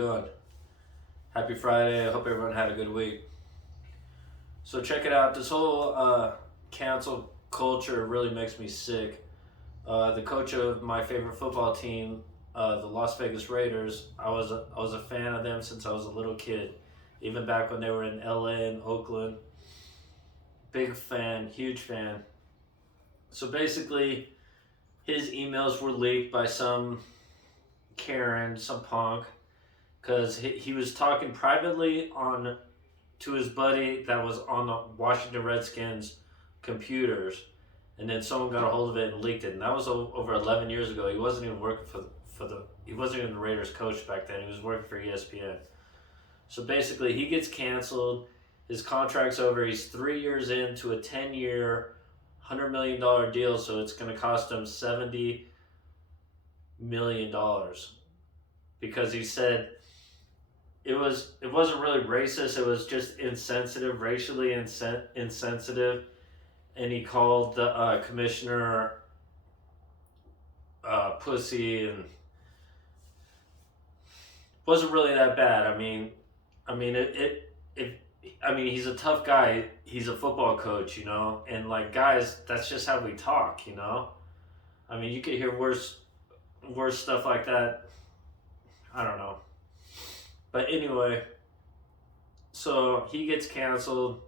doing? Happy Friday. I hope everyone had a good week. So check it out. This whole cancel culture really makes me sick. The coach of my favorite football team, the Las Vegas Raiders, I was a fan of them since I was a little kid, even back when they were in LA and Oakland. Big fan, huge fan. So basically, his emails were leaked by some Karen, some punk, because he was talking privately on to his buddy that was on the Washington Redskins computers, and then someone got a hold of it and leaked it. And that was over 11 years ago. He wasn't even working for the he wasn't even the Raiders coach back then. He was working for ESPN. So basically, he gets canceled. His contract's over. He's 3 years into a 10-year, $100 million deal. So it's going to cost him $70 million because he said it wasn't really racist. It was just insensitive, racially insensitive, and he called the commissioner pussy, and wasn't really that bad. He's a tough guy. He's a football coach, and like guys, that's just how we talk. You could hear worse stuff like that. I don't know. But anyway, so he gets canceled.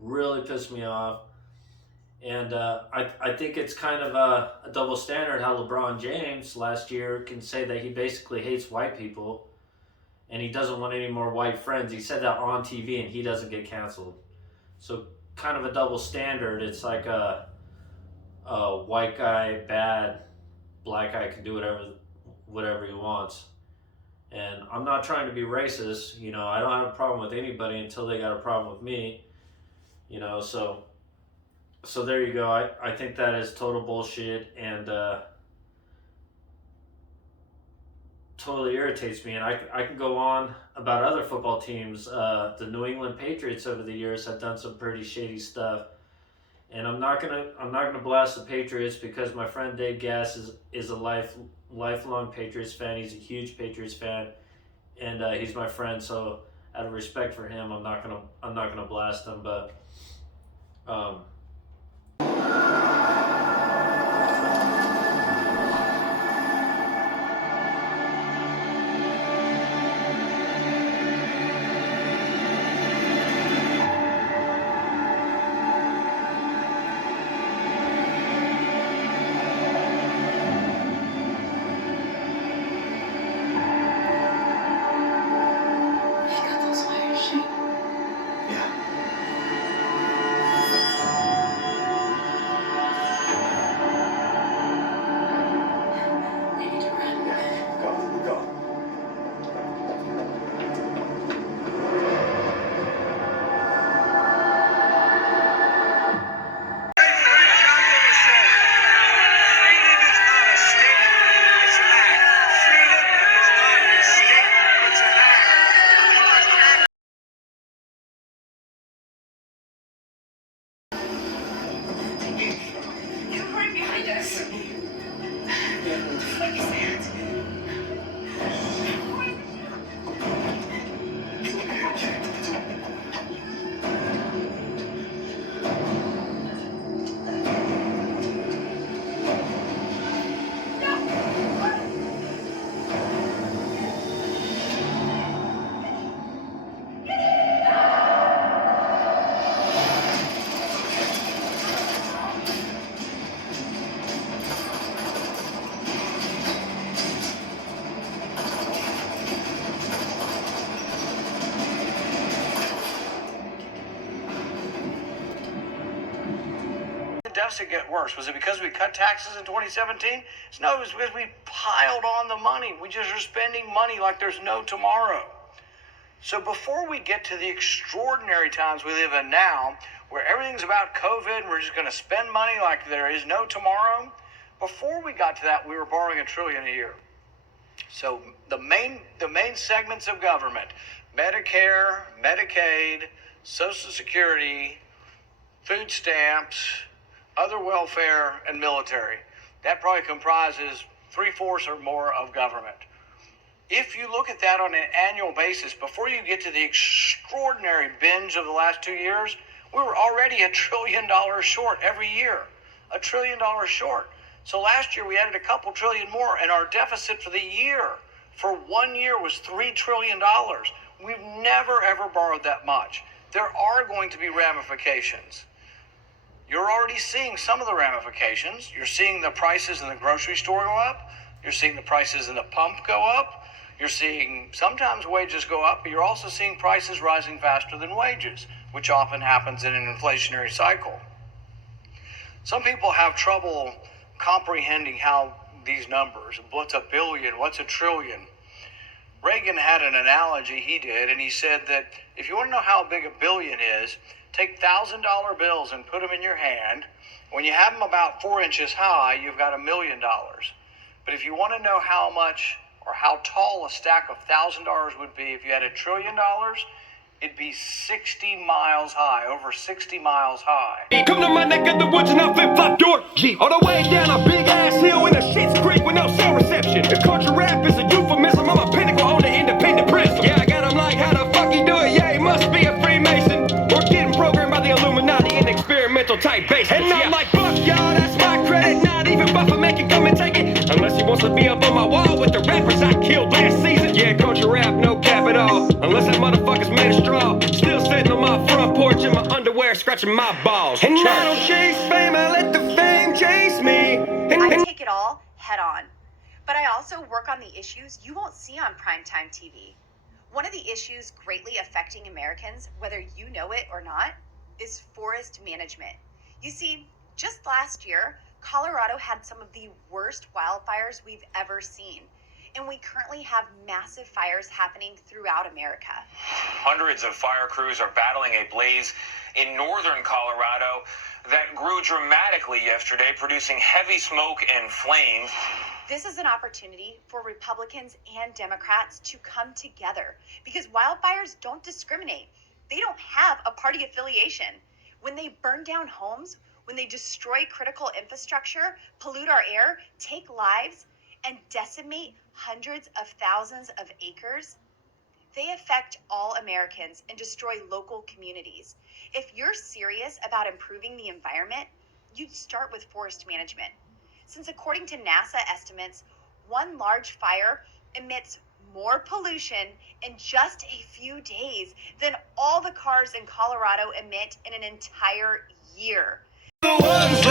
Really pissed me off. And I think it's kind of a double standard how LeBron James last year can say that he basically hates white people and he doesn't want any more white friends. He said that on TV and he doesn't get canceled. So kind of a double standard. It's like a white guy bad, black guy can do whatever he wants. And I'm not trying to be racist, I don't have a problem with anybody until they got a problem with me, so there you go. I think that is total bullshit and totally irritates me. And I can go on about other football teams. The New England Patriots over the years have done some pretty shady stuff. And I'm not gonna blast the Patriots because my friend Dave Gass is a lifelong Patriots fan. He's a huge Patriots fan, and he's my friend. So out of respect for him, I'm not gonna blast him. But deficit get worse? Was it because we cut taxes in 2017? No, it was because we piled on the money. We just are spending money like there's no tomorrow. So before we get to the extraordinary times we live in now, where everything's about COVID and we're just going to spend money like there is no tomorrow, before we got to that, we were borrowing $1 trillion a year. So the main segments of government, Medicare, Medicaid, Social Security, food stamps, other welfare, and military. That probably comprises 3/4 or more of government. If you look at that on an annual basis, before you get to the extraordinary binge of the last 2 years, we were already $1 trillion short every year. $1 trillion short. So last year we added a couple trillion more, and our deficit for the year, for 1 year, was $3 trillion. We've never ever borrowed that much. There are going to be ramifications. You're already seeing some of the ramifications. You're seeing the prices in the grocery store go up. You're seeing the prices in the pump go up. You're seeing sometimes wages go up, but you're also seeing prices rising faster than wages, which often happens in an inflationary cycle. Some people have trouble comprehending how these numbers, what's a billion, what's a trillion. Reagan had an analogy he did, and he said that if you want to know how big a billion is, take $1,000 bills and put them in your hand. When you have them about 4 inches high, you've got $1 million. But if you want to know how much or how tall a stack of $1,000 would be if you had $1 trillion, it'd be 60 miles high, over 60 miles high. Come to my neck of the woods and I'll flip-flop your Jeep all the way down a big-ass hill in a shit's creek with no cell reception. The country rap is a euphemism. I'm a pinnacle on the independent prism. Yeah, I got him like, how the fuck he do it? Yeah, he must be a Freemason or getting programmed by the Illuminati in experimental type bass. And I'm like, fuck y'all, that's my credit. Not even Buffer make it come and take it. Unless he wants to be up on my wall with the rappers I killed last season. Yeah, country rap, no cap at all. Unless that motherfucker's made of straw. Still sitting on my front porch in my underwear, scratching my balls. And I don't chase fame, I let the fame chase me. I take it all head on, but I also work on the issues you won't see on primetime TV. One of the issues greatly affecting Americans, whether you know it or not, is forest management. You see, just last year, Colorado had some of the worst wildfires we've ever seen. And we currently have massive fires happening throughout America. Hundreds of fire crews are battling a blaze in northern Colorado that grew dramatically yesterday, producing heavy smoke and flames. This is an opportunity for Republicans and Democrats to come together because wildfires don't discriminate. They don't have a party affiliation. When they burn down homes, when they destroy critical infrastructure, pollute our air, take lives, and decimate hundreds of thousands of acres, they affect all Americans and destroy local communities. If you're serious about improving the environment, you'd start with forest management. Since according to NASA estimates, one large fire emits more pollution in just a few days than all the cars in Colorado emit in an entire year. The ones